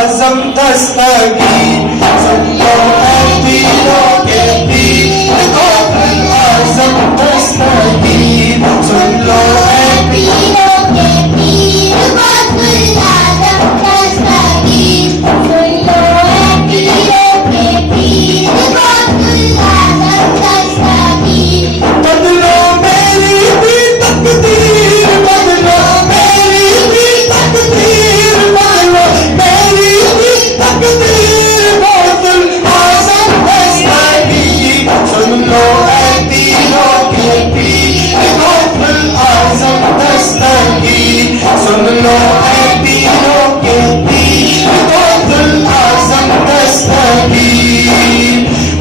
आजम दस्तगीर, सुन लो ऐ पीरों के पीर गौसुल आजम दस्तगीर, सुन लो ऐ पीरों के पीर गौसुल आजम दस्तगीर, सुन लो ऐ पीरों के पीर गौसुल आजम दस्तगीर। बदलो मेरी भी तकदीर, बदलो मेरी भी तकदीर, बदलो मेरी भी तकदीर गौसुल आजम दस्तगीर, सुन लो ऐ पीरों के पीर गौसुल आजम दस्तगीर, सुन लो ऐ पीरों के पीर गौसुल आजम दस्तगीर।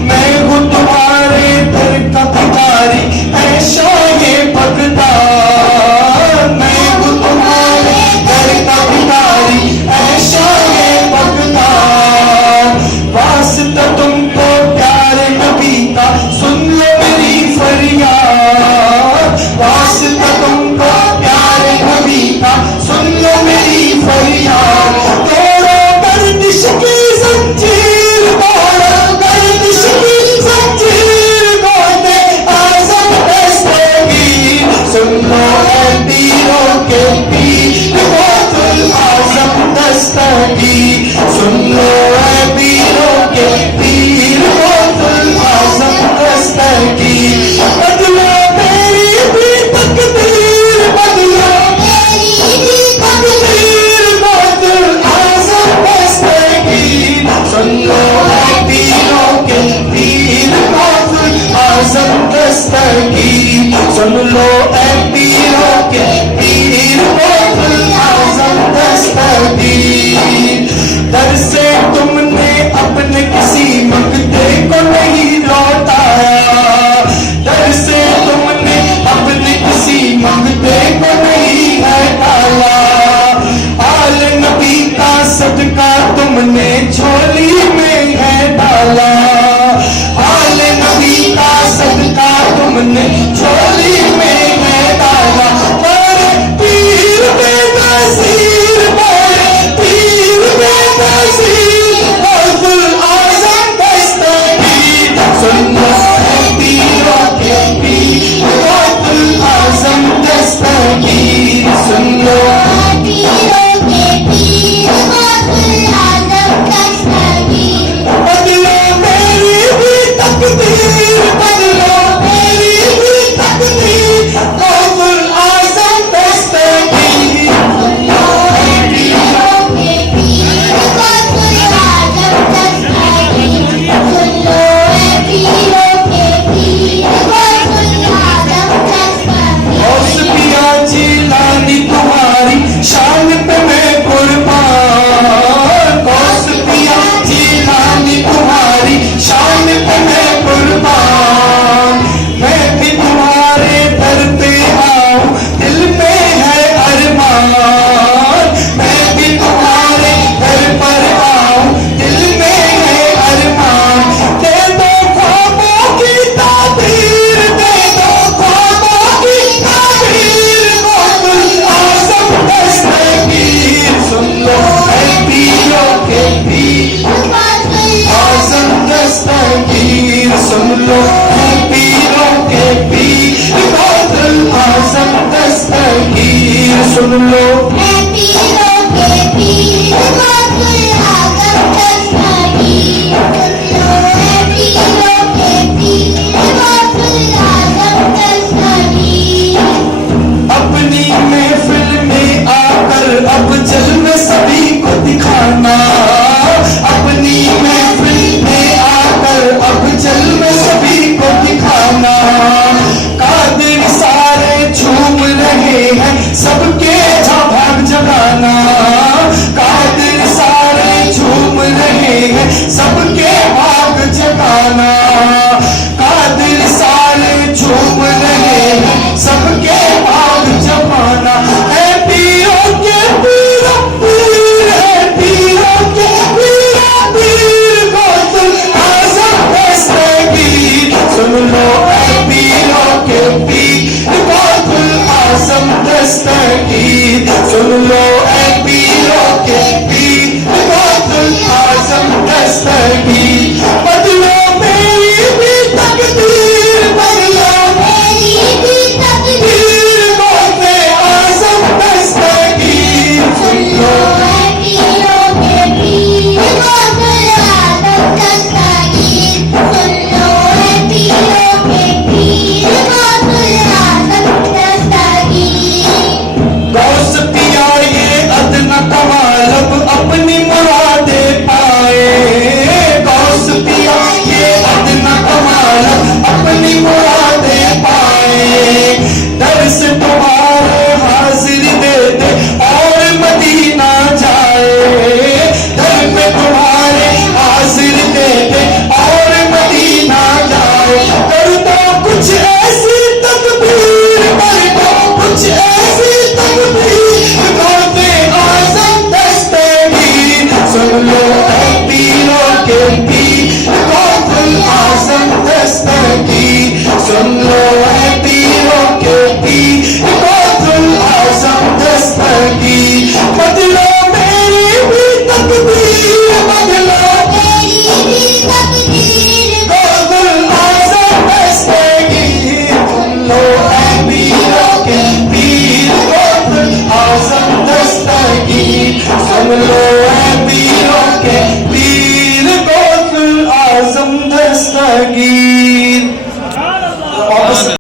मैं हूँ तुम्हारे दर का भिखारी ऐ शाहे बगदाद, मैं हूँ तुम्हारे दर का भिखारी ऐ शाहे बगदाद। वास्ता तुमको प्यारे नबी का, सुन लो मेरी फरियाद, वास्ता तुमको प्यारे नबी का, सुन लो मेरी फरियाद। तोड़ो गर्दिश की जंजीर, तोड़ो गर्दिश की जंजीर गौसे आजम दस्तगीर, सुन लो ऐ पीरों के पीर गौसुल आजम दस्तगीर, सुन लो ऐ पीरों के पीर गौसुल आजम दस्तगीर। बदलो मेरी भी तकदीर, बदलो मेरी भी तकदीर गौसुल आजम दस्तगीर, सुन लो ऐ पीरों के पीर गौसुल आजम दस्तगीर, सुन लो ऐ पीरों के पीर गौसुल आजम दस्तगीर। दर से तुमने अपने किसी मंगते को नहीं लौटाया, दर से तुमने अपने किसी मंगते को नहीं है डाला। आल नबी का सदका तुमने झोली में है डाला, आल नबी का सदका तुमने झोली में है डाला। मेरे पीर बेनज़ीर, मेरे पीर बेनज़ीर गौसुल आजम दस्तगीर, सुन लो ऐ पीरों के पीर गौसुल आजम दस्तगीर, सुन लो पीरों के पीर गौसुल आजम दस्तगीर। बदलो मेरी भी तकदीर, बदलो मेरी भी तकदीर गौसुल आजम दस्तगीर, सुन लो ऐ पीरों के पीर गौसुल आजम दस्तगीर, सुन लो ऐ पीरों के पीर गौसुल आजम दस्तगीर। गौस पिया जिलानी तुम्हारी शान पे मैं कुर्बान, गौस पिया जिलानी तुम्हारी शान पे मैं कुर्बान। मैं भी तुम्हारे दर पे आऊं, दिल में है अरमान, मैं भी तुम्हारे दर पर आऊं, दिल में है अरमान। दे दो ख्वाबों की ताबीर, दे दो ख्वाबों की ताबीर गौसुल आजम दस्तगीर, सुन लो ऐ पीरों के पीर आजम दस्तगीर, सुन लो ऐ पीरों के पीर गौसुल आजम दस्तगीर, सुन लो ऐ पीरों के पीर गौसुल आजम दस्तगीर, सुन लो ऐ पीरों के पीर गौसुल आजम दस्तगीर। अपनी महफिल में आकर अब जल में सभी को दिखाना,